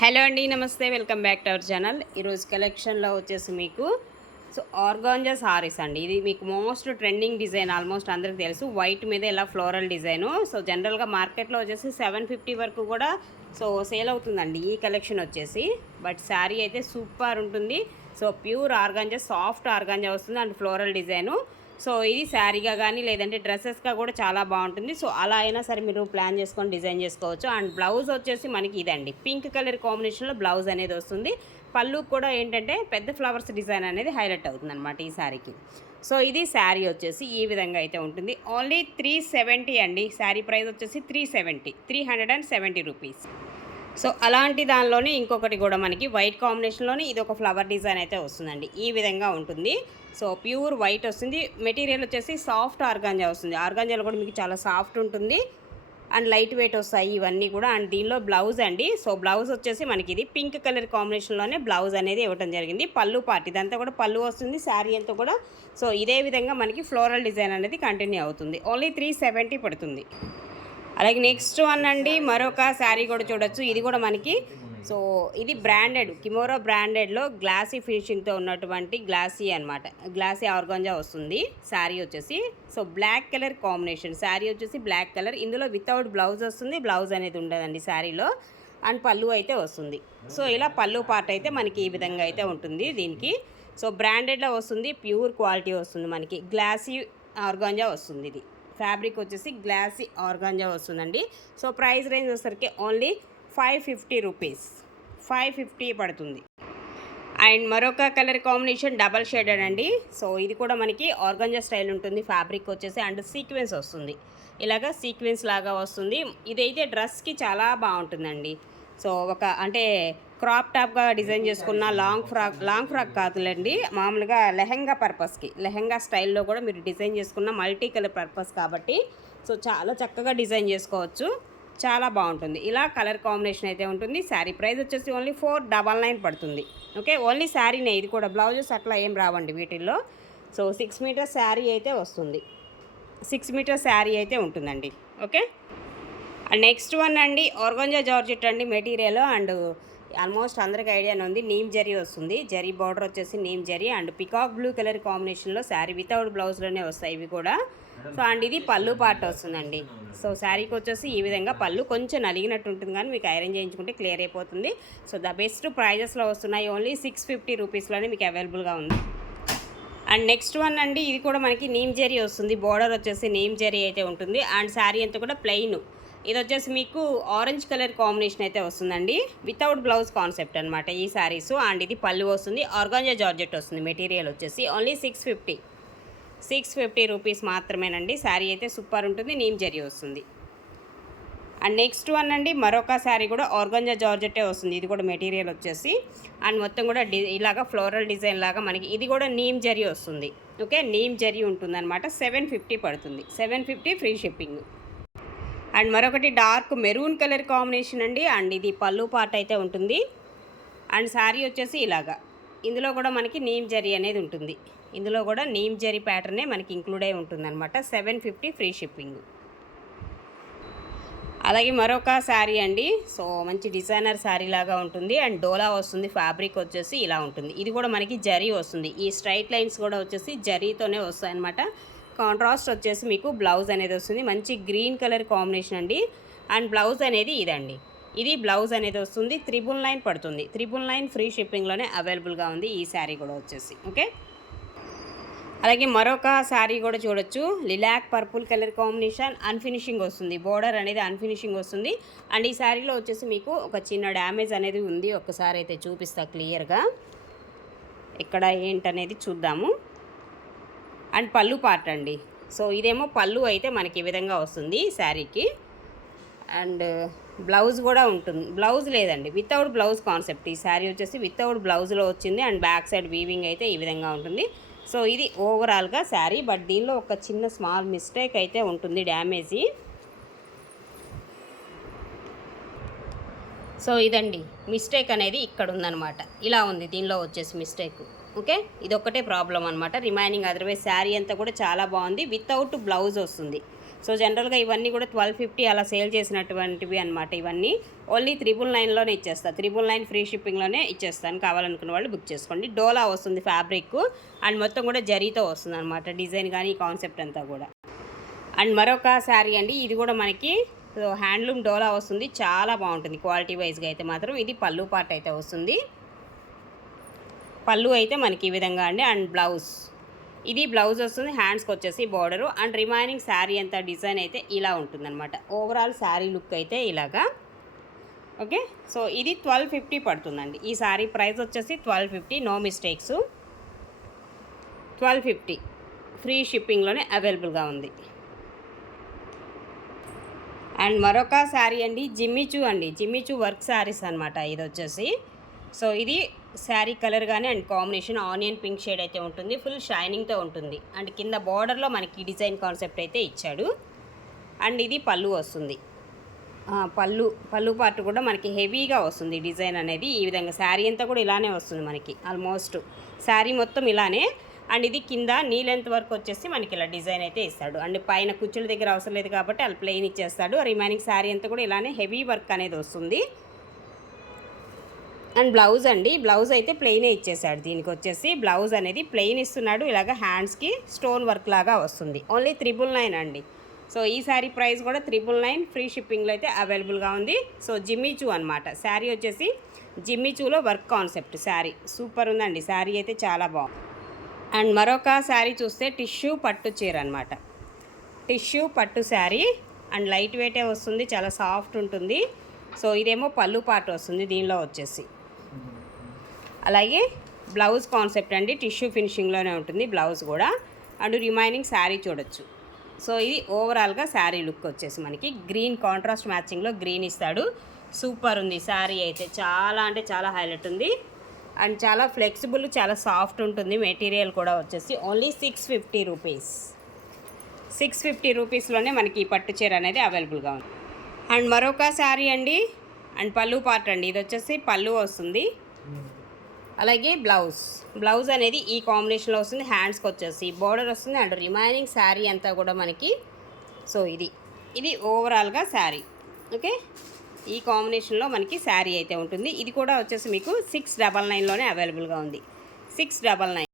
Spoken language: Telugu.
హలో అండి, నమస్తే. Welcome back to our channel. ఈరోజు కలెక్షన్లో వచ్చేసి మీకు ఆర్గాంజా సారీస్ అండి. ఇది మీకు మోస్ట్ ట్రెండింగ్ డిజైన్, ఆల్మోస్ట్ అందరికి తెలుసు. వైట్ మీద ఇలా ఫ్లోరల్ డిజైను. జనరల్గా మార్కెట్లో వచ్చేసి 750 వరకు కూడా సేల్ అవుతుందండి ఈ కలెక్షన్ వచ్చేసి. బట్ శారీ అయితే సూపర్ ఉంటుంది. ప్యూర్ ఆర్గాంజా, సాఫ్ట్ ఆర్గాంజా వస్తుంది అండ్ ఫ్లోరల్ డిజైను. ఇది శారీగా కానీ లేదంటే డ్రెస్సెస్గా కూడా చాలా బాగుంటుంది. అలా అయినా సరే మీరు ప్లాన్ చేసుకొని డిజైన్ చేసుకోవచ్చు. అండ్ బ్లౌజ్ వచ్చేసి మనకి ఇదండి, పింక్ కలర్ కాంబినేషన్లో బ్లౌజ్ అనేది వస్తుంది. పళ్ళు కూడా ఏంటంటే పెద్ద ఫ్లవర్స్ డిజైన్ అనేది హైలైట్ అవుతుంది అనమాట ఈ శారీకి. ఇది శారీ వచ్చేసి ఈ విధంగా అయితే ఉంటుంది. ఓన్లీ 370 అండి. శారీ ప్రైస్ వచ్చేసి 370 రూపీస్. అలాంటి దానిలోనే ఇంకొకటి కూడా మనకి వైట్ కాంబినేషన్లోనే ఇది ఒక ఫ్లవర్ డిజైన్ అయితే వస్తుందండి. ఈ విధంగా ఉంటుంది. ప్యూర్ వైట్ వస్తుంది. మెటీరియల్ వచ్చేసి సాఫ్ట్ ఆర్గాంజా వస్తుంది. ఆర్గాంజాలో కూడా మీకు చాలా సాఫ్ట్ ఉంటుంది అండ్ లైట్ వెయిట్ వస్తాయి ఇవన్నీ కూడా. అండ్ దీనిలో బ్లౌజ్ అండి. బ్లౌజ్ వచ్చేసి మనకి ఇది పింక్ కలర్ కాంబినేషన్లోనే బ్లౌజ్ అనేది ఇవ్వడం జరిగింది. పళ్ళు పార్ట్ ఇదంతా కూడా పళ్ళు వస్తుంది. శారీ అంతా కూడా ఇదే విధంగా మనకి ఫ్లోరల్ డిజైన్ అనేది కంటిన్యూ అవుతుంది. ఓన్లీ 370 పడుతుంది. అలాగే నెక్స్ట్ వన్ అండి, మరొక శారీ కూడా చూడొచ్చు. ఇది కూడా మనకి ఇది బ్రాండెడ్, కిమోరో బ్రాండెడ్లో గ్లాసీ ఫినిషింగ్తో ఉన్నటువంటి గ్లాసీ అనమాట. గ్లాసీ ఆర్గాంజా వస్తుంది శారీ వచ్చేసి. Black colour combination. శారీ వచ్చేసి బ్లాక్ కలర్. ఇందులో వితౌట్ బ్లౌజ్ వస్తుంది. బ్లౌజ్ అనేది ఉండదండి శారీలో. అండ్ పళ్ళు అయితే వస్తుంది. ఇలా పళ్ళు పార్ట్ అయితే మనకి ఈ విధంగా అయితే ఉంటుంది దీనికి. బ్రాండెడ్లో వస్తుంది. ప్యూర్ క్వాలిటీ వస్తుంది మనకి. గ్లాసీ ఆర్గాంజా వస్తుంది. ఇది ఫ్యాబ్రిక్ వచ్చేసి గ్లాసీ ఆర్గాంజా వస్తుందండి. ప్రైస్ రేంజ్ వచ్చేసరికి ఓన్లీ 550 రూపీస్, 550 పడుతుంది. అండ్ మరొక కలర్ కాంబినేషన్ డబల్ షేడెడ్ అండి. ఇది కూడా మనకి ఆర్గాంజా స్టైల్ ఉంటుంది. ఫ్యాబ్రిక్ వచ్చేసి అండ్ సీక్వెన్స్ వస్తుంది. ఇలాగా సీక్వెన్స్ లాగా వస్తుంది. ఇదైతే డ్రెస్కి చాలా బాగుంటుందండి. ఒక అంటే క్రాప్ టాప్గా డిజైన్ చేసుకున్న లాంగ్ ఫ్రాక్ కాదులేండి, మామూలుగా లెహెంగా పర్పస్కి, లెహెంగా స్టైల్లో కూడా మీరు డిజైన్ చేసుకున్న మల్టీ కలర్ పర్పస్ కాబట్టి చాలా చక్కగా డిజైన్ చేసుకోవచ్చు. చాలా బాగుంటుంది. ఇలా కలర్ కాంబినేషన్ అయితే ఉంటుంది. శారీ ప్రైస్ వచ్చేసి ఓన్లీ 499 పడుతుంది. ఓకే, ఓన్లీ శారీనే. ఇది కూడా బ్లౌజెస్ అట్లా ఏం రావండి వీటిల్లో. 6 మీటర్స్ శారీ అయితే వస్తుంది. 6 మీటర్స్ శారీ అయితే ఉంటుందండి. ఓకే, అండ్ నెక్స్ట్ వన్ అండి, ఆర్గాంజా జార్జెట్ అండి మెటీరియల్. అండ్ ఆల్మోస్ట్ అందరికి ఐడియానే ఉంది. నీమ్ జరీ వస్తుంది. జరీ బార్డర్ వచ్చేసి neem zari and peacock blue colour కాంబినేషన్లో శారీ వితౌట్ బ్లౌజ్లోనే వస్తాయి ఇవి కూడా. అండ్ ఇది పళ్ళు పార్ట్ వస్తుందండి. శారీకి వచ్చేసి ఈ విధంగా పళ్ళు కొంచెం నలిగినట్టు ఉంటుంది, కానీ మీకు ఐరన్ చేయించుకుంటే క్లియర్ అయిపోతుంది. ద బెస్ట్ ప్రైజెస్లో వస్తున్నాయి. ఓన్లీ 650 రూపీస్లోనే మీకు అవైలబుల్గా ఉంది. అండ్ నెక్స్ట్ వన్ అండి, ఇది కూడా మనకి నీమ్ జరీ వస్తుంది. బార్డర్ వచ్చేసి నీమ్ జరీ అయితే ఉంటుంది. అండ్ శారీ అంతా కూడా ప్లెయిన్. ఇది వచ్చేసి మీకు ఆరెంజ్ కలర్ కాంబినేషన్ అయితే వస్తుందండి. వితౌట్ బ్లౌజ్ కాన్సెప్ట్ అనమాట ఈ శారీస్. అండ్ ఇది పళ్ళు వస్తుంది. ఆర్గాంజా జార్జెట్ వస్తుంది. మెటీరియల్ వచ్చేసి ఓన్లీ 650 రూపీస్ మాత్రమేనండి. శారీ అయితే సూపర్ ఉంటుంది. నీమ్ జరీ వస్తుంది. అండ్ నెక్స్ట్ వన్ అండి, మరొక శారీ కూడా ఆర్గాంజా జార్జెట్టే వస్తుంది. ఇది కూడా మెటీరియల్ వచ్చేసి అండ్ మొత్తం కూడా ఇలాగా ఫ్లోరల్ డిజైన్ లాగా మనకి ఇది కూడా నీమ్ జరీ వస్తుంది. ఓకే, నీమ్ జరీ ఉంటుంది అనమాట. 750 పడుతుంది. 750 ఫ్రీ షిప్పింగ్. అండ్ మరొకటి డార్క్ మెరూన్ కలర్ కాంబినేషన్ అండి. అండ్ ఇది పళ్ళు పార్ట్ అయితే ఉంటుంది. అండ్ శారీ వచ్చేసి ఇలాగా. ఇందులో కూడా మనకి నీమ్ జరీ అనేది ఉంటుంది. ఇందులో కూడా నీమ్ జరీ ప్యాటర్నే మనకి ఇంక్లూడ్ అయి ఉంటుంది అనమాట. 750 ఫ్రీ షిప్పింగ్. అలాగే మరొక శారీ అండి. మంచి డిజైనర్ శారీ లాగా ఉంటుంది. అండ్ డోలా వస్తుంది. ఫ్యాబ్రిక్ వచ్చేసి ఇలా ఉంటుంది. ఇది కూడా మనకి జరీ వస్తుంది. ఈ స్ట్రైట్ లైన్స్ కూడా వచ్చేసి జరీతోనే వస్తాయి అనమాట. కాంట్రాస్ట్ వచ్చేసి మీకు బ్లౌజ్ అనేది వస్తుంది. మంచి గ్రీన్ కలర్ కాంబినేషన్ అండి. అండ్ బ్లౌజ్ అనేది ఇదండి. ఇది బ్లౌజ్ అనేది వస్తుంది. 999 పడుతుంది. 999 ఫ్రీ షిప్పింగ్లోనే అవైలబుల్గా ఉంది ఈ శారీ కూడా వచ్చేసి. ఓకే, అలాగే మరొక శారీ కూడా చూడొచ్చు. లిలాక్ పర్పుల్ కలర్ కాంబినేషన్, అన్ఫినిషింగ్ వస్తుంది. బోర్డర్ అనేది అన్ఫినిషింగ్ వస్తుంది. అండ్ ఈ శారీలో వచ్చేసి మీకు ఒక చిన్న డ్యామేజ్ అనేది ఉంది. ఒక్కసారి అయితే చూపిస్తా క్లియర్గా. ఇక్కడ ఏంటనేది చూద్దాము. అండ్ పళ్ళు పార్ట్ అండి. ఇదేమో పళ్ళు అయితే మనకి ఈ విధంగా వస్తుంది శారీకి. అండ్ బ్లౌజ్ కూడా ఉంటుంది. బ్లౌజ్ లేదండి, వితౌట్ బ్లౌజ్ కాన్సెప్ట్ ఈ శారీ వచ్చేసి. వితౌట్ బ్లౌజ్లో వచ్చింది. అండ్ బ్యాక్ సైడ్ వీవింగ్ అయితే ఈ విధంగా ఉంటుంది. ఇది ఓవరాల్గా శారీ. బట్ దీనిలో ఒక చిన్న స్మాల్ మిస్టేక్ అయితే ఉంటుంది, డ్యామేజీ. ఇదండి మిస్టేక్ అనేది ఇక్కడ ఉందన్నమాట. ఇలా ఉంది దీనిలో వచ్చేసి మిస్టేక్. ఓకే, ఇది ఒక్కటే ప్రాబ్లం అనమాట. రిమైనింగ్ అదర్వైజ్ శారీ అంతా కూడా చాలా బాగుంది. వితౌట్ బ్లౌజ్ వస్తుంది. సో జనరల్గా ఇవన్నీ కూడా 1250 అలా సేల్ చేసినటువంటివి అనమాట. ఇవన్నీ ఓన్లీ 999లోనే ఇచ్చేస్తాను. 999 ఫ్రీ షిప్పింగ్లోనే ఇచ్చేస్తాను. కావాలనుకున్న వాళ్ళు బుక్ చేసుకోండి. డోలా వస్తుంది ఫ్యాబ్రిక్, అండ్ మొత్తం కూడా జరీతో వస్తుంది అనమాట డిజైన్ కానీ ఈ కాన్సెప్ట్ అంతా కూడా. అండ్ మరొక శారీ అండి, ఇది కూడా మనకి హ్యాండ్లూమ్ డోలా వస్తుంది. చాలా బాగుంటుంది క్వాలిటీ వైజ్గా అయితే మాత్రం. ఇది పళ్ళు పార్ట్ అయితే వస్తుంది. పళ్ళు అయితే మనకి ఈ విధంగా అండి. అండ్ బ్లౌజ్, ఇది బ్లౌజ్ వస్తుంది. హ్యాండ్స్కి వచ్చేసి బార్డరు, అండ్ రిమైనింగ్ శారీ అంతా డిజైన్ అయితే ఇలా ఉంటుందన్నమాట. ఓవరాల్ శారీ లుక్ అయితే ఇలాగా. ఓకే, సో ఇది 1250 పడుతుందండి. ఈ శారీ ప్రైస్ వచ్చేసి 1250, నో మిస్టేక్స్. 1250 ఫ్రీ షిప్పింగ్లోనే అవైలబుల్గా ఉంది. అండ్ మరొక శారీ అండి, జిమ్మిచూ అండి. జిమ్మిచూ వర్క్ శారీస్ అనమాట ఇది వచ్చేసి. సో ఇది శారీ కలర్ కానీ and combination onion pink shade అయితే ఉంటుంది. ఫుల్ షైనింగ్తో ఉంటుంది. అండ్ కింద బార్డర్లో మనకి డిజైన్ కాన్సెప్ట్ అయితే ఇచ్చాడు. అండ్ ఇది పళ్ళు వస్తుంది. పళ్ళు పార్ట్ కూడా మనకి హెవీగా వస్తుంది డిజైన్ అనేది. ఈ విధంగా శారీ అంతా కూడా ఇలానే వస్తుంది మనకి. ఆల్మోస్ట్ శారీ మొత్తం ఇలానే. అండ్ ఇది కింద నీ లెంత్ వరకు వచ్చేసి మనకి ఇలా డిజైన్ అయితే ఇస్తాడు. అండ్ పైన కుచ్చుల దగ్గర అవసరం లేదు కాబట్టి అలా ప్లెయిన్ ఇచ్చేస్తాడు. రిమైనింగ్ శారీ అంతా కూడా ఇలానే హెవీ వర్క్ అనేది వస్తుంది. అండ్ బ్లౌజ్ అండి, బ్లౌజ్ అయితే ప్లెయినే ఇచ్చేసాడు. దీనికి వచ్చేసి బ్లౌజ్ అనేది ప్లెయిన్ ఇస్తున్నాడు. ఇలాగ హ్యాండ్స్కి స్టోన్ వర్క్ లాగా వస్తుంది. ఓన్లీ 999 అండి. సో ఈ శారీ ప్రైస్ కూడా 999 ఫ్రీ షిప్పింగ్లో అయితే అవైలబుల్గా ఉంది. సో జిమ్మిచూ అనమాట. శారీ వచ్చేసి జిమ్మిచూలో వర్క్ కాన్సెప్ట్ శారీ సూపర్ ఉందండి. శారీ అయితే చాలా బాగుంది. అండ్ మరొక శారీ చూస్తే టిష్యూ పట్టు చీర అనమాట. టిష్యూ పట్టు శారీ అండ్ లైట్ వెయిటే వస్తుంది, చాలా సాఫ్ట్ ఉంటుంది. సో ఇదేమో పళ్ళు పార్ట్ వస్తుంది దీనిలో వచ్చేసి. అలాగే బ్లౌజ్ కాన్సెప్ట్ అండి, టిష్యూ ఫినిషింగ్లోనే ఉంటుంది బ్లౌజ్ కూడా. అండ్ రిమైనింగ్ శారీ చూడొచ్చు. సో ఇది ఓవరాల్గా శారీ లుక్ వచ్చేసి మనకి గ్రీన్ కాంట్రాస్ట్ మ్యాచింగ్లో గ్రీన్ ఇస్తాడు. సూపర్ ఉంది శారీ అయితే, చాలా అంటే చాలా హైలైట్ ఉంది. అండ్ చాలా ఫ్లెక్సిబుల్, చాలా సాఫ్ట్ ఉంటుంది. మెటీరియల్ కూడా వచ్చేసి ఓన్లీ 650 రూపీస్. 650 రూపీస్లోనే మనకి ఈ పట్టు చీర అనేది అవైలబుల్గా ఉంది. అండ్ మరొక శారీ అండి, అండ్ పళ్ళు పార్ట్ అండి. ఇది వచ్చేసి పళ్ళు వస్తుంది. అలాగే బ్లౌజ్ అనేది ఈ కాంబినేషన్లో వస్తుంది. హ్యాండ్స్కి వచ్చేసి బోర్డర్ వస్తుంది. అండ్ రిమైనింగ్ శారీ అంతా కూడా మనకి. సో ఇది ఓవరాల్గా శారీ. ఓకే, ఈ కాంబినేషన్లో మనకి శారీ అయితే ఉంటుంది. ఇది కూడా వచ్చేసి మీకు 699లోనే అవైలబుల్గా ఉంది. 699.